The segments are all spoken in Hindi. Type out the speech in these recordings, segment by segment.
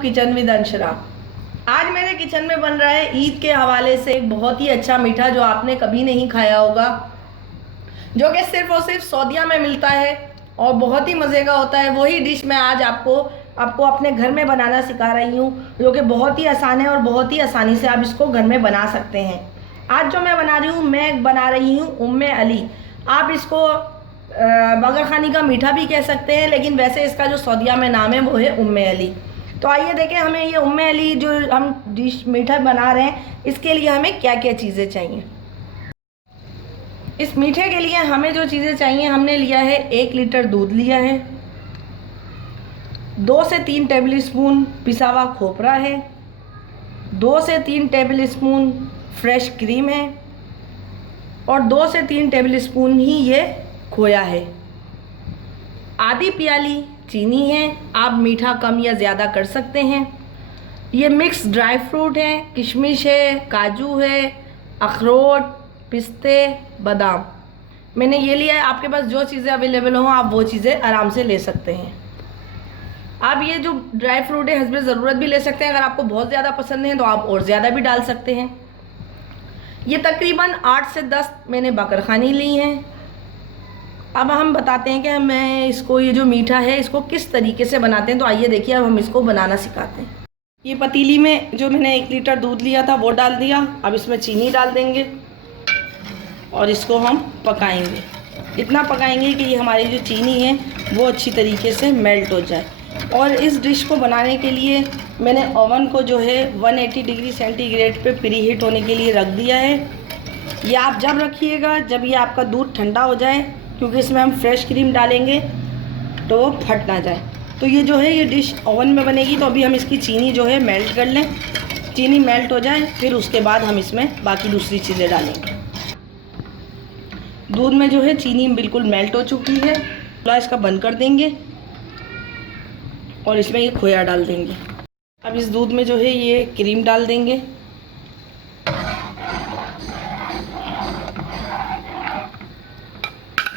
Kitchen with Anshara. आज मेरे किचन में बन रहा है ईद के हवाले से एक बहुत ही अच्छा मीठा जो आपने कभी नहीं खाया होगा, जो कि सिर्फ और सिर्फ सऊदीया में मिलता है और बहुत ही मज़े का होता है। वही डिश मैं आज आपको अपने घर में बनाना सिखा रही हूँ, जो कि बहुत ही आसान है और बहुत ही आसानी से आप इसको घर में बना सकते हैं। आज जो मैं बना रही हूँ, मैं बना रही हूँ उम्मे अली। आप इसको बगर खानी का मीठा भी कह सकते हैं, लेकिन वैसे इसका जो सऊदीया में नाम है वो है उम्मे अली। तो आइए देखें हमें ये उम्मे अली जो हम डिश मीठा बना रहे हैं, इसके लिए हमें क्या क्या चीज़ें चाहिए। इस मीठे के लिए हमें जो चीज़ें चाहिए, हमने लिया है 1 लीटर दूध लिया है, 2 से 3 टेबल स्पून पिसा हुआ खोपरा है, 2 से 3 टेबल स्पून फ्रेश क्रीम है और 2 से 3 टेबल स्पून ही ये खोया है। आधी प्याली चीनी है, आप मीठा कम या ज़्यादा कर सकते हैं। ये मिक्स ड्राई फ्रूट है, किशमिश है, काजू है, अखरोट, पिस्ते, बादाम मैंने ये लिया है। आपके पास जो चीज़ें अवेलेबल हों आप वो चीज़ें आराम से ले सकते हैं। आप ये जो ड्राई फ्रूट है हस्बे ज़रूरत भी ले सकते हैं, अगर आपको बहुत ज़्यादा पसंद है तो आप और ज़्यादा भी डाल सकते हैं। ये तकरीबन 8 से 10 मैंने बकरखानी ली हैं। अब हम बताते हैं कि मैं इसको, ये जो मीठा है इसको किस तरीके से बनाते हैं। तो आइए देखिए अब हम इसको बनाना सिखाते हैं। ये पतीली में जो मैंने 1 लीटर दूध लिया था वो डाल दिया। अब इसमें चीनी डाल देंगे और इसको हम पकाएंगे। इतना पकाएंगे कि ये हमारी जो चीनी है वो अच्छी तरीके से मेल्ट हो जाए। और इस डिश को बनाने के लिए मैंने ओवन को जो है 180 डिग्री सेंटीग्रेड पे प्री हीट होने के लिए रख दिया है। ये आप जब रखिएगा जब ये आपका दूध ठंडा हो जाए, क्योंकि इसमें हम फ्रेश क्रीम डालेंगे तो वो फट ना जाए। तो ये जो है ये डिश ओवन में बनेगी। तो अभी हम इसकी चीनी जो है मेल्ट कर लें। चीनी मेल्ट हो जाए फिर उसके बाद हम इसमें बाकी दूसरी चीज़ें डालेंगे। दूध में जो है चीनी बिल्कुल मेल्ट हो चुकी है। चूल्हा इसका बंद कर देंगे और इसमें ये खोया डाल देंगे। अब इस दूध में जो है ये क्रीम डाल देंगे।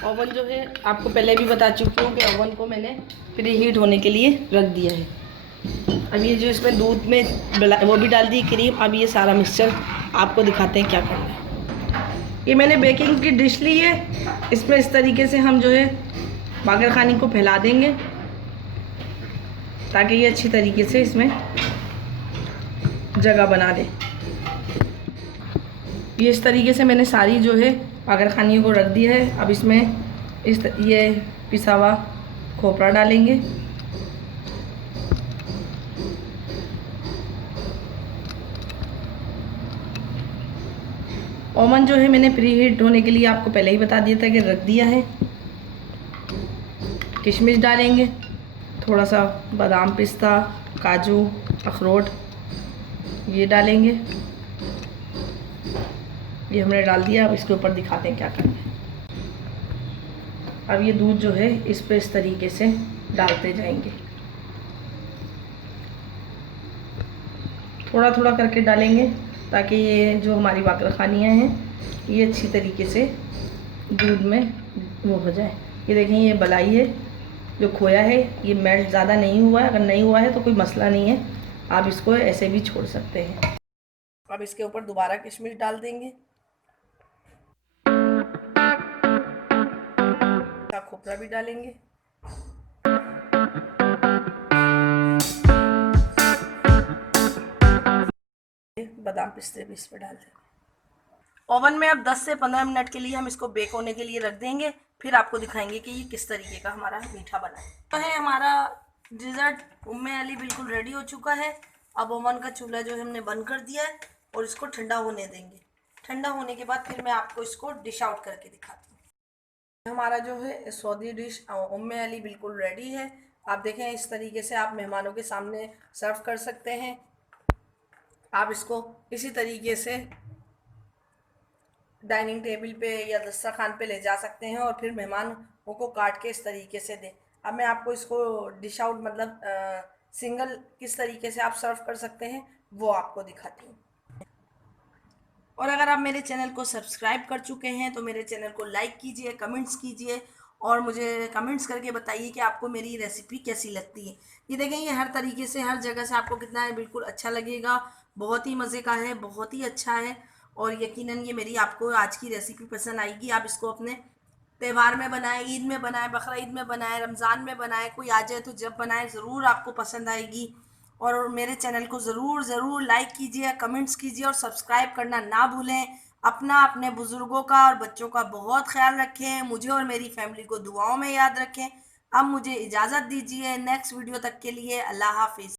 ओवन जो है आपको पहले भी बता चुकी हूँ कि ओवन को मैंने प्री हीट होने के लिए रख दिया है। अब ये जो इसमें दूध में वो भी डाल दी क्रीम। अब ये सारा मिक्सचर आपको दिखाते हैं क्या करना है। ये मैंने बेकिंग की डिश ली है। इसमें इस तरीके से हम जो है बकरखानी को फैला देंगे ताकि ये अच्छी तरीके से इसमें जगह बना दे। ये इस तरीके से मैंने सारी जो है बकरखानियों को रख दिया है। अब इसमें ये पिसा हुआ खोपरा डालेंगे। ओवन जो है मैंने प्री हीट होने के लिए आपको पहले ही बता दिया था कि रख दिया है। किशमिश डालेंगे, थोड़ा सा बादाम, पिस्ता, काजू, अखरोट ये डालेंगे। ये हमने डाल दिया। अब इसके ऊपर दिखाते हैं क्या करना है। अब ये दूध जो है इस पे इस तरीके से डालते जाएंगे, थोड़ा थोड़ा करके डालेंगे ताकि ये जो हमारी बकरखानियाँ हैं ये अच्छी तरीके से दूध में वो हो जाए। ये देखें ये मलाई है, जो खोया है ये मेल्ट ज़्यादा नहीं हुआ है। अगर नहीं हुआ है तो कोई मसला नहीं है, आप इसको ऐसे भी छोड़ सकते हैं। अब इसके ऊपर दोबारा किशमिश डाल देंगे, खोपरा भी डालेंगे, बादाम पिस्ते भी इस पर डाल देंगे। ओवन में अब 10 से 15 मिनट के लिए हम इसको बेक होने के लिए रख देंगे। फिर आपको दिखाएंगे कि ये किस तरीके का हमारा मीठा बना है। तो है हमारा डिज़र्ट उम्मे अली बिल्कुल रेडी हो चुका है। अब ओवन का चूल्हा जो है हमने बंद कर दिया है और इसको ठंडा होने देंगे। ठंडा होने के बाद फिर मैं आपको इसको डिश आउट करके दिखाती हूँ। हमारा जो है सऊदी डिश उम्मे अली बिल्कुल रेडी है। आप देखें इस तरीके से आप मेहमानों के सामने सर्व कर सकते हैं। आप इसको इसी तरीके से डाइनिंग टेबल पे या दस्तरखान पे ले जा सकते हैं और फिर मेहमानों को काट के इस तरीके से दें। अब मैं आपको इसको डिश आउट मतलब सिंगल किस तरीके से आप सर्व कर सकते हैं वो आपको दिखाती हूँ। और अगर आप मेरे चैनल को सब्सक्राइब कर चुके हैं तो मेरे चैनल को लाइक कीजिए, कमेंट्स कीजिए और मुझे कमेंट्स करके बताइए कि आपको मेरी रेसिपी कैसी लगती है। ये देखें, ये हर तरीके से हर जगह से आपको कितना है बिल्कुल अच्छा लगेगा, बहुत ही मज़े का है, बहुत ही अच्छा है। और यकीनन ये मेरी आपको आज की रेसिपी पसंद आएगी। आप इसको अपने त्योहार में बनाएं, ईद में बनाएं, बकरा ईद में बनाएं, रमज़ान में बनाएं, कोई आ जाए तो जब बनाएं ज़रूर आपको पसंद आएगी। और मेरे चैनल को ज़रूर ज़रूर लाइक कीजिए, कमेंट्स कीजिए और सब्सक्राइब करना ना भूलें। अपना, अपने बुज़ुर्गों का और बच्चों का बहुत ख्याल रखें, मुझे और मेरी फैमिली को दुआओं में याद रखें। अब मुझे इजाज़त दीजिए, नेक्स्ट वीडियो तक के लिए अल्लाह हाफिज़।